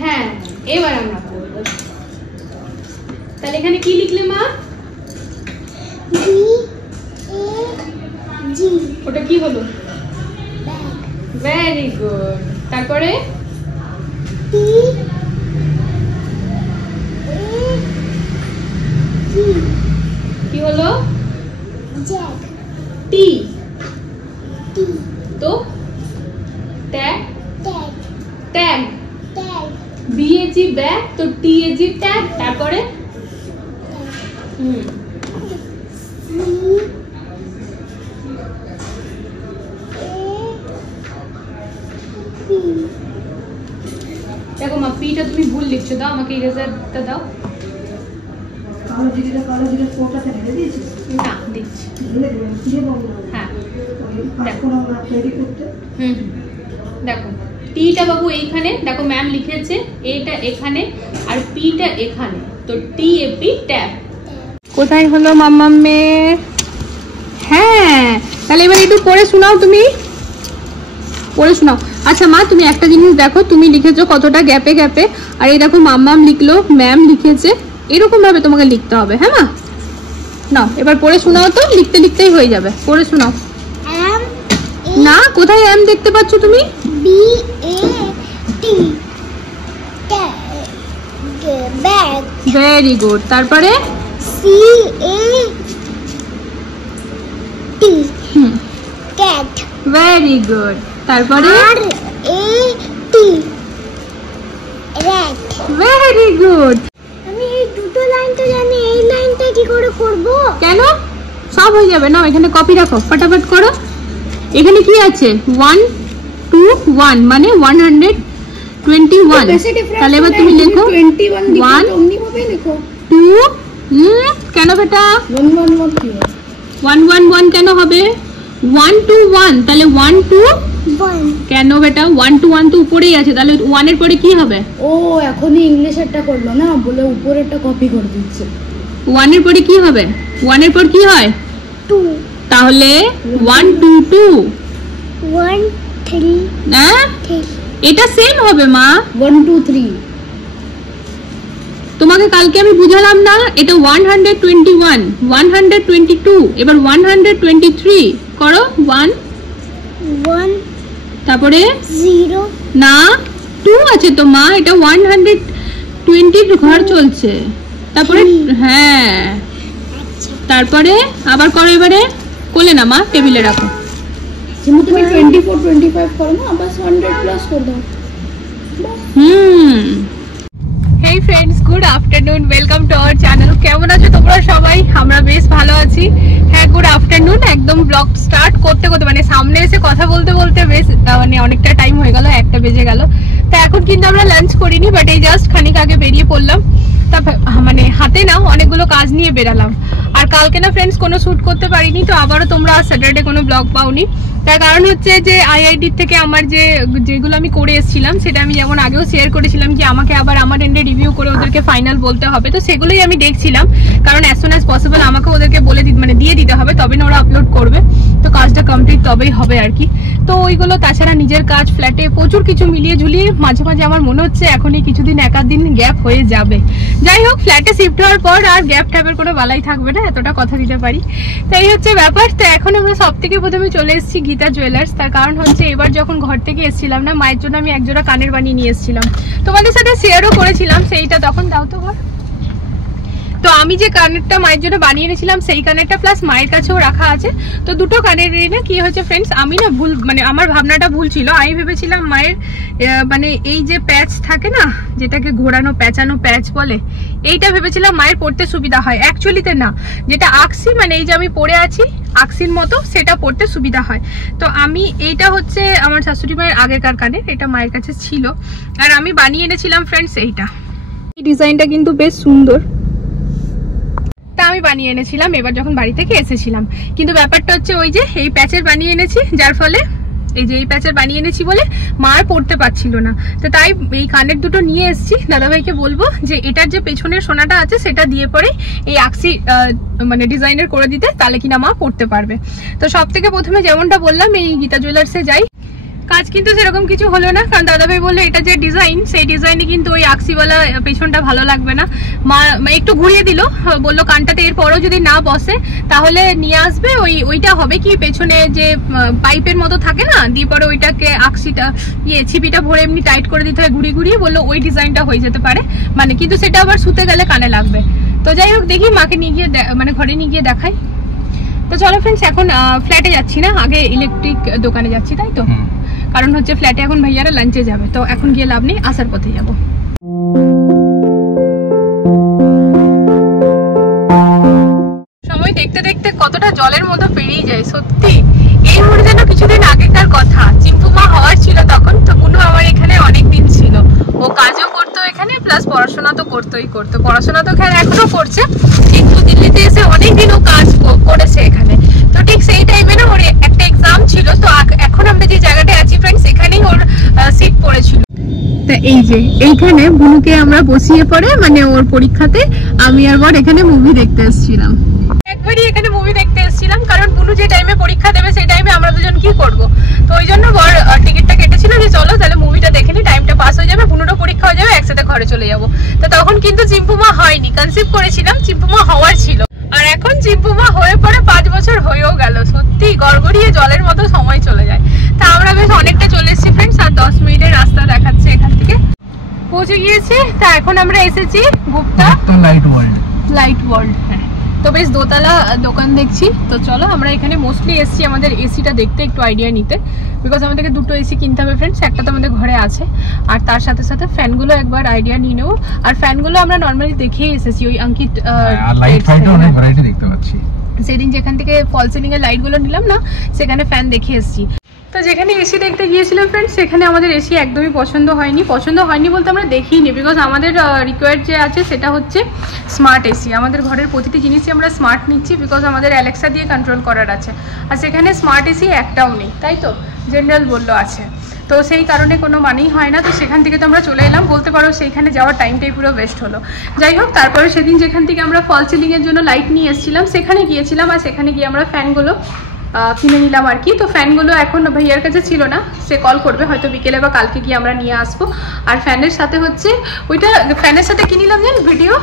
হ্যাঁ এবার আমরা করব। তাহলে এখানে কি লিখলে মা? BAG। ওটা কি হলো? Very good. তারপরে কি হলো? টি। তো ট্যাগ, ট্যাগ BAG ব্যাগ, তো TAG ট্যাগ। তারপরে দেখো মা পিটা তুমি ভুল লিখছো, দাও আমাকে ইরেজারটা দাও। কালো জিরেটা ফোটাতে ঢেলে দিয়েছিস? না দিচ্ছি। ঢেলে দেবেন দিয়ে বন্ধ। হ্যাঁ এখন আমরা তৈরি করতে দেখো টিটা বাবু এইখানে দেখো ম্যাম লিখেছে, এটা এখানে আর পিটা এখানে, তো TAP ট্যাব। কোথায় হলো মাম্মামে? হ্যাঁ তাহলে এবার একটু পড়ে শোনাও, তুমি পড়ে শোনাও। আচ্ছা মা তুমি একটা জিনিস দেখো, তুমি লিখেছো কতটা গ্যাপে গ্যাপে, আর এই দেখো মাম্মাম লিখলো, ম্যাম লিখেছে, এরকম ভাবে তোমাকে লিখতে হবে। হ্যাঁ মা নাও এবার পড়ে শোনাও, তো লিখতে লিখতেই হয়ে যাবে, পড়ে শোনাও। না কোথায় এম দেখতে পাচ্ছ তুমি? BAT bag. Very good. তারপরে CAT ক্যাট। Very good. তারপরে RAT র্যাট। Very good. আমি এই দুটো লাইন তো জানি, এই লাইনটা কি করে করব? কেন? সব হয়ে যাবে না, এখানে কপি রাখো, ফটাফট করো। এখানে কি আছে? 1 2 1 মানে 121। তাহলে এবার তুমি লেখো 1 2 কেন বেটা 111 কেন হবে? 1 2 1 তাহলে 1 2 1 কেন বেটা 1 2 1 তো উপরেই আছে, তাহলে 1 এর পরে কি হবে? ও এখনই ইংলিশেরটা করলো না, বলে উপরেরটা কপি করে দিচ্ছে। 1 এর পরে কি হবে? 1 এর পর কি হয়? 2 তাহলে 1 2 2 1 3 হ্যাঁ এটা সেম হবে মা। 1 2 3 তোমাকে কালকে আমি বুঝালাম না, এটা 121 122 এবার 123 করো। 1 1 তারপরে 0 না 2 আছে তো মা, এটা 120 ঘর চলছে। তারপরে হ্যাঁ তারপরে আবার করো, এবারে কোলে না মা, টেবিলে রাখো। তুমি 24 25 করো না, বাস 100 প্লাস করে দাও। হেই friends, good afternoon, welcome to our channel. কেমন আছো তোমরা সবাই? আমরা বেশ ভালো আছি। হ্যাঁ গুড আফটারনুন। একদম ব্লগ স্টার্ট করতে করতে মানে সামনে এসে কথা বলতে বলতে বেশ মানে অনেকটা টাইম হয়ে গেল, 1টা বেজে গেল। তো এখন কিন্তু আমরা লাঞ্চ করিনি, বাট এই জাস্ট খানিক আগে বেরিয়ে পড়লাম। তা মানে হাতে না অনেকগুলো কাজ নিয়ে বেরালাম। আর কালকে না ফ্রেন্ডস কোনো শ্যুট করতে পারিনি, তো আবারও তোমরা স্যাটারডে কোনো ব্লগ পাওনি। তার কারণ হচ্ছে যে আইআইটির থেকে আমার যেগুলো আমি করে এসেছিলাম, সেটা আমি যেমন আগেও শেয়ার করেছিলাম কি আমাকে আবার আমার এন্ডে রিভিউ করে ওদেরকে ফাইনাল বলতে হবে, তো সেগুলোই আমি দেখছিলাম। কারণ অ্যাজ সুন অ্যাজ পসিবল আমাকে ওদেরকে বলে মানে দিয়ে দিতে হবে, তবে না ওরা আপলোড করবে, তো কাজটা কমপ্লিট তবেই হবে আর কি। তো ওইগুলো, তাছাড়া নিজের কাজ, ফ্ল্যাটে প্রচুর কিছু মিলিয়ে ঝুলিয়ে মাঝে মাঝে আমার মনে হচ্ছে এখনই কিছুদিন 1-8 দিন গ্যাপ হয়ে যাবে। যাই হোক, ফ্ল্যাটে শিফট হওয়ার পর আর গ্যাপ ট্যাপের কোনো বালাই থাকবে না, এতটা কথা দিতে পারি। তাই হচ্ছে ব্যাপার। তো এখন আমরা সব থেকে প্রথমে চলে এসেছি গীতা জুয়েলার্স। তার কারণ হচ্ছে এবার যখন ঘর থেকে এসেছিলাম না, মায়ের জন্য আমি একজোড়া কানের বানিয়ে নিয়ে এসেছিলাম, তোমাদের সাথে শেয়ারও করেছিলাম সেইটা, তখন দাও তো ঘর। তো আমি যে কানেরটা মায়ের জন্য বানিয়ে এনেছিলাম সেই কানেরটা প্লাস মায়ের কাছেও রাখা আছে। তো দুটো কানের না কি হয়েছে ফ্রেন্ডস, আমি না ভুল মানে আমার ভাবনাটা ভুল ছিল। আমি ভেবেছিলাম মায়ের মানে এই যে প্যাচ থাকে না, যেটাকে ঘোরানো প্যাচানো প্যাচ বলে, এইটা ভেবেছিলাম মায়ের পড়তে সুবিধা হয়। অ্যাকচুয়ালিতে না, যেটা আকসি মানে এই যে আমি পরে আছি আকসির মতো, সেটা পড়তে সুবিধা হয়। তো আমি এইটা হচ্ছে আমার শাশুড়ি মায়ের আগেকার কানের, এটা মায়ের কাছে ছিল, আর আমি বানিয়ে এনেছিলাম ফ্রেন্ডস এইটা। এই ডিজাইনটা কিন্তু বেশ সুন্দর, তা আমি বানিয়ে এনেছিলাম এবার যখন বাড়ি থেকে এসেছিলাম। কিন্তু ব্যাপারটা হচ্ছে ওই যে এই প্যাচের বানিয়ে এনেছি, যার ফলে এই যে এই প্যাচের বানিয়ে এনেছি বলে মা আর পড়তে পারছিল না। তো তাই এই কানের দুটো নিয়ে এসেছি, দাদাভাইকে বলবো যে এটার যে পেছনের সোনাটা আছে সেটা দিয়ে পরে এই আকসি মানে ডিজাইনের করে দিতে, তাহলে কিনা মা পড়তে পারবে। তো সব থেকে প্রথমে যেমনটা বললাম, এই গীতা জুয়েলার্সে যাই, কাজ কিন্তু সেরকম কিছু হলো না, কারণ দাদাভাই বললো এটা যে ডিজাইন সেই ডিজাইনে কিন্তু ওই আকসিওয়ালা পেছনটা ভালো লাগবে না। মা একটু ঘুরিয়ে দিল, বললো কানটাতে এরপরও যদি না বসে তাহলে নিয়ে আসবে ওইটা হবে কি পেছনে যে পাইপের মতো থাকে না, দিয়ে পরে ওইটাকে আকসিটা ছিপিটা ভরে এমনি টাইট করে দিতে হয় ঘুরিয়ে ঘুরিয়ে, বললো ওই ডিজাইনটা হয়ে যেতে পারে মানে, কিন্তু সেটা আবার শুতে গেলে কানে লাগবে। তো যাই হোক দেখি মাকে নিয়ে গিয়ে মানে ঘরে নিয়ে গিয়ে দেখাই। তো চলো ফ্রেন্ডস, এখন ফ্ল্যাটে যাচ্ছি না, আগে ইলেকট্রিক দোকানে যাচ্ছি, তাই তো? কারণ হচ্ছে ফ্ল্যাটে এখন ভাইয়ারা লাঞ্চে যাবে, তো এখন গিয়ে লাভ নেই, আসার পথে যাবো। সময় দেখতে দেখতে কতটা জলের মতো পেরিয়ে যায় সত্যি। এই মুহূর্তে যেন কিছুদিন আগেকার কথা, চিম্পুমা হওয়ার ছিল তখন, তো কোনো আমার এখানে অনেক দিন ছিল, ও কাজও করতো এখানে প্লাস পড়াশোনা তো করতোই করতো, পড়াশোনা তো এখানে এখনো করছে, কিন্তু দিল্লিতে এসে অনেকদিন ও কাজ করেছে এখানে। তো ঠিক সেই টাইমে না ওর একটা এক্সাম ছিল, তো এখন আমরা যে জায়গাটায় আছি ফ্রেন্ডস এখানেই ওর সিট পড়েছিল। তা এই যে এইখানে বুনুকে আমরা বসিয়ে পড়ে মানে ওর পরীক্ষাতে আমি আর বর এখানে মুভি দেখতে এসেছিলাম। একবারই এখানে মুভি দেখতে এসেছিলাম, কারণ বুনু যে টাইমে পরীক্ষা দেবে সেই টাইমে আমরা দুজন কি করব, তো ওই জন্য বর টিকিটটা কেটেছিল যে চলো তাহলে মুভিটা দেখে নি, টাইমটা পাস হয়ে যাবে, বুনুরও পরীক্ষা হয়ে যাবে, একসাথে ঘরে চলে যাবো। তো তখন কিন্তু চিম্পুমা হয়নি, কনসিভ করেছিলাম, চিম্পুমা হওয়ার ছিল। আর এখন চিম্পুমা হয়ে পড়ে 5 বছর হয়েও গেল, সত্যি গড়গড়িয়ে জলের মতো সময় চলে যায়। তা আমরা বেশ অনেকটা চলে এসেছি ফ্রেন্ডস, আর 10 মিনিটের রাস্তা দেখাচ্ছে এখান থেকে, পৌঁছে গিয়েছি। তা এখন আমরা এসেছি গুপ্তা লাইট ওয়ার্ল্ড। হ্যাঁ, তো বেশ দোতলা দোকান দেখছি। তো চলো আমরা এখানে মোস্টলি এসছি আমাদের এসিটা দেখতে, একটু আইডিয়া নিতে, বিকজ আমাদেরকে দুটো এসি কিনতে হবে ফ্রেন্ডস, একটা তো আমাদের ঘরে আছে, আর তার সাথে সাথে ফ্যানগুলো একবার আইডিয়া নিয়ে নেবো। আর ফ্যানগুলো আমরা নর্মালি দেখেই এসেছি, ওই অঙ্কিত সেদিন যেখান থেকে ফল সিলিং এর লাইটগুলো নিলাম না, সেখানে ফ্যান দেখে এসেছি। তো যেখানে এসি দেখতে গিয়েছিলাম ফ্রেন্ডস, সেখানে আমাদের এসি একদমই পছন্দ হয়নি বলতে আমরা দেখিনি, বিকজ আমাদের রিকোয়ার্ড যে আছে সেটা হচ্ছে স্মার্ট এসি। আমাদের ঘরের প্রতিটি জিনিসই আমরা স্মার্ট নিচ্ছি, বিকজ আমাদের অ্যালেক্সা দিয়ে কন্ট্রোল করার আছে, আর সেখানে স্মার্ট এসি একটাও নেই, তাই তো জেনারেল বললো আছে, তো সেই কারণে কোনো মানেই হয় না। তো সেখান থেকে তো আমরা চলে এলাম, বলতে পারো সেইখানে যাওয়ার টাইমটাই পুরো ওয়েস্ট হলো। যাই হোক, তারপরে সেদিন যেখান থেকে আমরা ফল সিলিংয়ের জন্য লাইট নিয়ে এসেছিলাম সেখানে গিয়েছিলাম, আর সেখানে গিয়ে আমরা ফ্যানগুলো কিনে নিলাম আর কি। তো ফ্যানগুলো এখন ভাইয়ার কাছে ছিল না, সে কল করবে হয়তো বিকেলে বা কালকে গিয়ে আমরা নিয়ে আসবো। আর ফ্যানের সাথে হচ্ছে ওইটা, ফ্যানের সাথে কি নিলাম জান, ভিডিও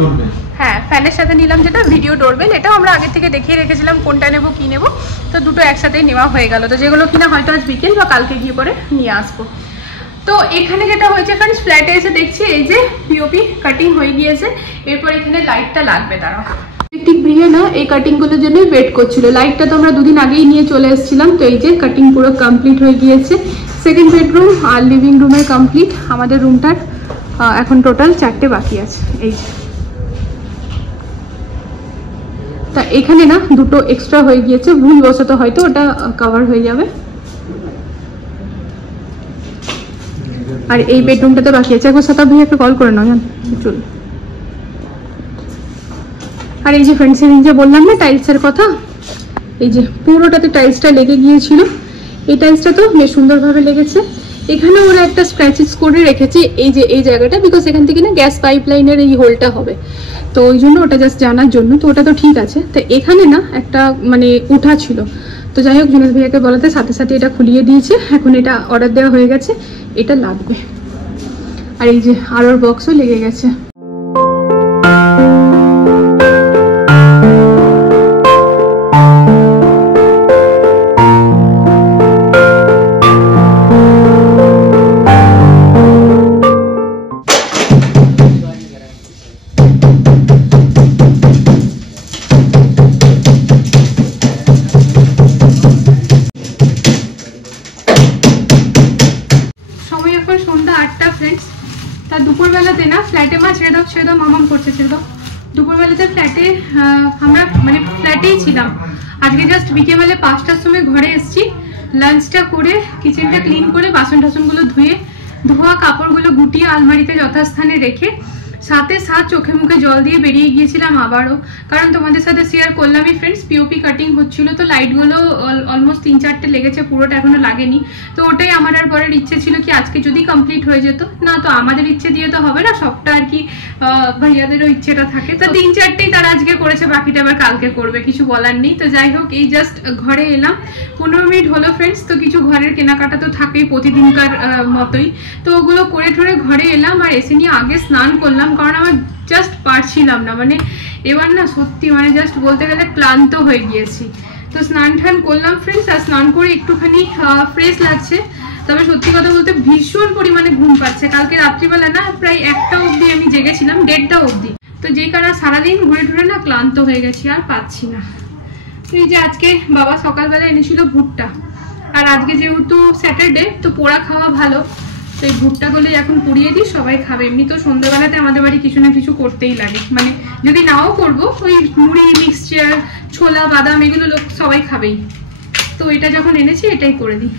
ডোরবেল। হ্যাঁ, ফ্যানের সাথে নিলাম যেটা ভিডিও ডোরবেল, এটাও আমরা আগে থেকে দেখিয়ে রেখেছিলাম কোনটা নেবো কি নেবো, তো দুটো একসাথেই নেওয়া হয়ে গেল। তো যেগুলো কিনা হয়তো আজ বিকেল বা কালকে গিয়ে পরে নিয়ে আসবো। তো এখানে যেটা হয়েছে ফ্রেন্ডস, ফ্ল্যাটে এসে দেখছি এই যে পিওপি কাটিং হয়ে গিয়েছে, এরপর এখানে লাইটটা লাগবে। তারা ইলেকট্রিক ভিড়ে না এই কাটিংগুলোর জন্য ওয়েট করছিল, লাইটটা তো আমরা দুদিন আগেই নিয়ে চলে এসেছিলাম। তো এই যে কাটিং পুরো কমপ্লিট হয়ে গিয়েছে, সেকেন্ড বেডরুম আর লিভিং রুমের কমপ্লিট। আমাদের রুমটার এখন টোটাল 4টে বাকি আছে। এই যে তা এখানে না দুটো এক্সট্রা হয়ে গিয়েছে, ভুলবশত হয়তো ওটা কভার হয়ে যাবে। আর এই বেডরুমটাতে বাকি আছে, একবার সাথে ভাই একটা কল করে নাও জান, চল। আর এই যে ফ্রেন্ডস যে বললাম না টাইলসের কথা, এই যে পুরোটাতে টাইলসটা লেগে গিয়েছিল, এই টাইলসটা তো বেশ সুন্দরভাবে লেগেছে। এখানে ওরা একটা স্ক্র্যাচেস করে রেখেছে এই যে এই জায়গাটা, বিকজ এখান থেকে না গ্যাস পাইপ লাইনের এই হোলটা হবে, তো ওই জন্য ওটা জাস্ট জানার জন্য। তো ওটা তো ঠিক আছে। তো এখানে না একটা মানে উঠা ছিল, তো যাই হোক জুনেশ ভাইয়াকে বলাতে সাথে সাথে এটা খুলিয়ে দিয়েছে, এখন এটা অর্ডার দেওয়া হয়ে গেছে, এটা লাগবে। আর এই যে আরোর বক্সও লেগে গেছে। দুপুরবেলাতে না ফ্ল্যাটে মা ছেড়ে দাও মামাম করছে, ছেড়ে দাও। দুপুরবেলাতে ফ্ল্যাটে আমরা মানে ফ্ল্যাটেই ছিলাম। আজকে জাস্ট বিকেলবেলা 5টার সময় ঘরে এসেছি, লাঞ্চটা করে কিচেনটা ক্লিন করে বাসন টাসনগুলো ধুয়ে ধোয়া কাপড়গুলো গুটিয়ে আলমারিতে যথাস্থানে রেখে সাথে সাথ চোখে মুখে জল দিয়ে বেরিয়ে গিয়েছিলাম আবারও, কারণ তোমাদের সাথে শেয়ার করলামই ফ্রেন্ডস পিওপি কাটিং হচ্ছিল, তো লাইটগুলো অলমোস্ট 3-4টে লেগেছে, পুরোটা এখনো লাগেনি। তো ওটাই আমার আর পরের ইচ্ছে ছিল কি আজকে যদি কমপ্লিট হয়ে যেত, না তো আমাদের ইচ্ছে দিয়ে তো হবে না, সবটা আর কি ভাইয়াদেরও ইচ্ছেটা থাকে। তো 3-4টেই তারা আজকে করেছে, বাকিটা আবার কালকে করবে, কিছু বলার নেই। তো যাই হোক, এই জাস্ট ঘরে এলাম, 15 মিনিট হলো ফ্রেন্ডস। তো কিছু ঘরের কেনাকাটা তো থাকেই প্রতিদিনকার মতোই, তো ওগুলো করে ঠরে ঘরে এলাম, আর এসে নিয়ে আগে স্নান করলাম, কারণ আমার জাস্ট পারছিলাম না, মানে এবার না সত্যি মানে জাস্ট বলতে গেলে ক্লান্ত হয়ে গিয়েছি। তো স্নান টান করলাম ফ্রেন্ডস, আর স্নান করে একটুখানি ফ্রেশ লাগছে। তবে সত্যি কথা বলতে ভীষণ পরিমাণে ঘুম পাচ্ছে, কালকে রাত্রিবেলা না প্রায় 1টা অবধি আমি জেগেছিলাম, 1:30টা অবধি। তো যেই কারণে সারাদিন ঘুরে ঘুরে না ক্লান্ত হয়ে গেছি, আর পাচ্ছি না। তো এই যে আজকে বাবা সকালবেলা এনেছিল ভুট্টা, আর আজকে যেহেতু স্যাটারডে তো পোড়া খাওয়া ভালো, তো এই ভুট্টাগুলো এখন পুড়িয়ে দিই, সবাই খাবে। এমনি তো সন্ধ্যাবেলাতে আমাদের বাড়ি কিছু না কিছু করতেই লাগে, মানে যদি নাও করবো ওই মুড়ি মিক্সচার ছোলা বাদাম এগুলো লোক সবাই খাবেই, তো এটা যখন এনেছি এটাই করে দিই।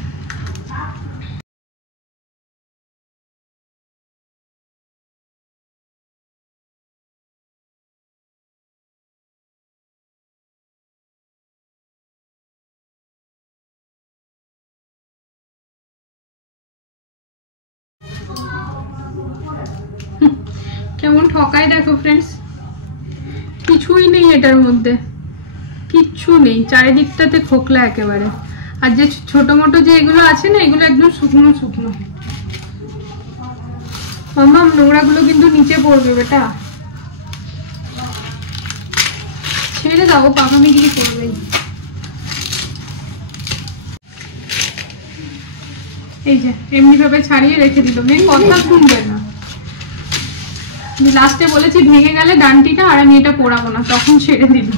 কেমন ঠকাই দেখো ফ্রেন্ডস, কিছুই নেই এটার মধ্যে, কিচ্ছু নেই, চারিদিকটাতে খোকলা একেবারে। আর যে ছোট মোটো যে এগুলো আছে না, এগুলো একদম শুকনো শুকনো। মাম্মাম নোংরাগুলো কিন্তু নিচে পড়বে বেটা, ছেড়ে দাও, পাকামিগিরি করবে। এই যে এমনি ভাবে ছাড়িয়ে রেখে দিল, মেন কথা শুনবে না। লাস্টে বলেছি ভেঙে গেলে ডান্টিটা, আর আমি এটা পোড়াবো না, তখন ছেড়ে দিল।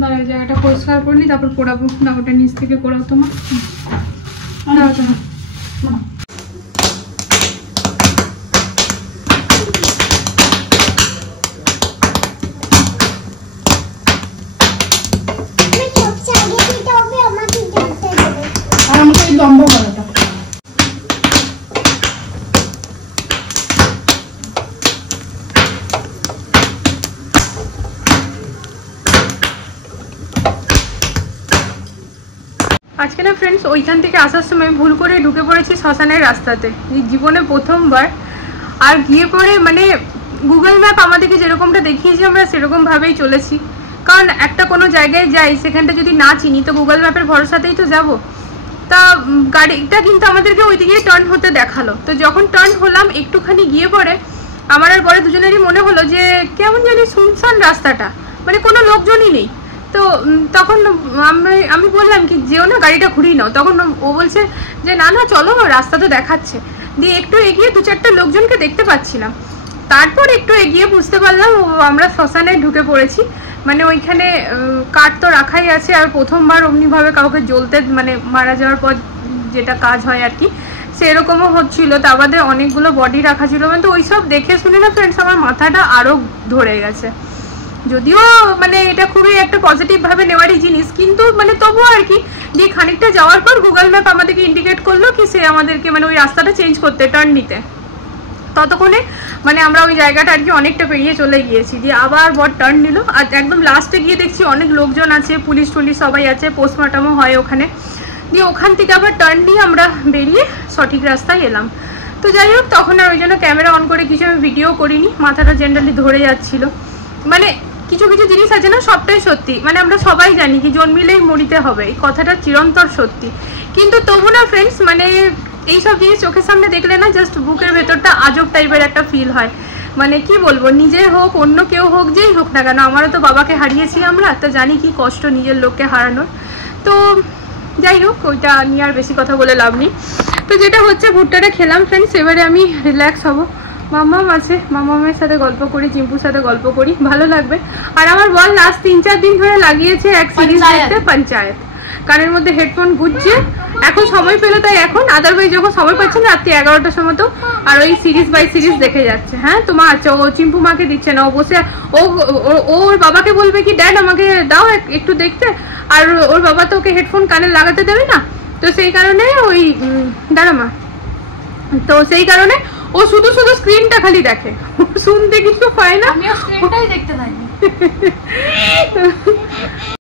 দাঁড়া জায়গাটা পরিষ্কার করে নি, তারপর পোড়াবো। না ওটা নিচ থেকে পোড়াও তোমার, দাও তোমার। আর আমাকে এই লম্বা করাটা আজকে না ফ্রেন্ডস ওইখান থেকে আসার সময় ভুল করে ঢুকে পড়েছি শ্মশানের রাস্তাতে, এই জীবনে প্রথমবার। আর গিয়ে পরে মানে গুগল ম্যাপ আমাদেরকে যেরকমটা দেখিয়েছে আমরা সেরকম ভাবেই চলেছি, কারণ একটা কোনো জায়গায় যাই সেখানটা যদি না চিনি তো গুগল ম্যাপের ভরসাতেই তো যাব। তা গাড়িটা কিন্তু আমাদেরকে ওইদিকেই টার্ন হতে দেখালো, তো যখন টার্ন হলাম একটুখানি গিয়ে পরে আমার আর পরে দুজনেরই মনে হলো যে কেমন জানি শুনশান রাস্তাটা, মানে কোনো লোকজনই নেই। তো তখন আমি বললাম কি যেও না, গাড়িটা ঘুরিয়ে নাও। তখন ও বলছে যে না না চলো, রাস্তা তো দেখাচ্ছে। দিয়ে একটু এগিয়ে 2-4টা লোকজনকে দেখতে পাচ্ছিলাম, তারপর একটু এগিয়ে বুঝতে পারলাম আমরা শ্মশানে ঢুকে পড়েছি। মানে ওইখানে কাঠ তো রাখাই আছে, আর প্রথমবার অমনিভাবে কাউকে জ্বলতে মানে মারা যাওয়ার পর যেটা কাজ হয় আর কি, সেরকমও হচ্ছিল। তার বাদে অনেকগুলো বডি রাখা ছিল, কিন্তু ওইসব দেখে শুনে না ফ্রেন্ডস আমার মাথাটা আরও ধরে গেছে। যদিও মানে এটা খুবই একটা পজিটিভ ভাবে নেওয়ারই জিনিস, কিন্তু মানে তবুও আর কি, যে খানিকটা যাওয়ার পর গুগল ম্যাপ আমাদেরকে ইন্ডিকেট করলো কি সে আমাদেরকে মানে ওই রাস্তাটা চেঞ্জ করতে, টার্ন নিতে। ততক্ষণে মানে আমরা ওই জায়গাটা আর কি অনেকটা পেরিয়ে চলে গিয়েছি, দিয়ে আবার বড় টার্ন নিল। আর একদম লাস্টে গিয়ে দেখছি অনেক লোকজন আছে, পুলিশ টুলিশ সবাই আছে, পোস্টমর্টমও হয় ওখানে। দিয়ে ওখান থেকে আবার টার্ন নিয়ে আমরা বেরিয়ে সঠিক রাস্তায় এলাম। তো যাই হোক, তখন আর ওই জন্য ক্যামেরা অন করে কিছু আমি ভিডিও করিনি, মাথাটা জেনারেলি ধরে যাচ্ছিলো। মানে কিছু কিছু জিনিস আছে না, সবটাই সত্যি, মানে আমরা সবাই জানি কি জন্মিলেই মরিতে হবে, এই কথাটা চিরন্তর সত্যি। কিন্তু তবু না ফ্রেন্ডস, মানে এইসব জিনিস চোখের সামনে দেখলে না জাস্ট বুকের ভেতরটা আজব টাইপের একটা ফিল হয়। মানে কি বলবো, নিজে হোক অন্য কেউ হোক, যেই হোক না কেন, আমারও তো বাবাকে হারিয়েছি আমরা, তো জানি কি কষ্ট নিজের লোককে হারানোর। তো যাই হোক, ওইটা নিয়ে আর বেশি কথা বলে লাভ নেই। তো যেটা হচ্ছে ভুট্টাটা খেলাম ফ্রেন্ডস, এবারে আমি রিল্যাক্স হব। মাম্মাম আছে, মাম্মামের সাথে গল্প করি, চিম্পুর সাথে গল্প করি, ভালো লাগবে। আর আমার বল লাস্ট 3-4 দিন ধরে লাগিয়েছে এক সিরিজ দেখতে, পঞ্চায়েত। কানের মধ্যে হেডফোন গুজছে, এখন সময় পেলো তাই এখন, আদারওয়াইজ যখন সময় পাচ্ছে না রাত্রি 11টার সময় তো, আর ওই সিরিজ বাই সিরিজ দেখে যাচ্ছে। হ্যাঁ তোমার আচ্ছা, ও চিম্পু মাকে দিচ্ছে না, ও বসে ওর বাবাকে বলবে কি ড্যাড আমাকে দাও একটু দেখতে, আর ওর বাবা তো ওকে হেডফোন কানে লাগাতে দেবে না, তো সেই কারণে ওই দাঁড়া মা, তো সেই কারণে ও শুধু শুধু স্ক্রিনটা খালি দেখে, শুনতে কিছু পায় না। আমিও স্ক্রিনটাই দেখতে পাই।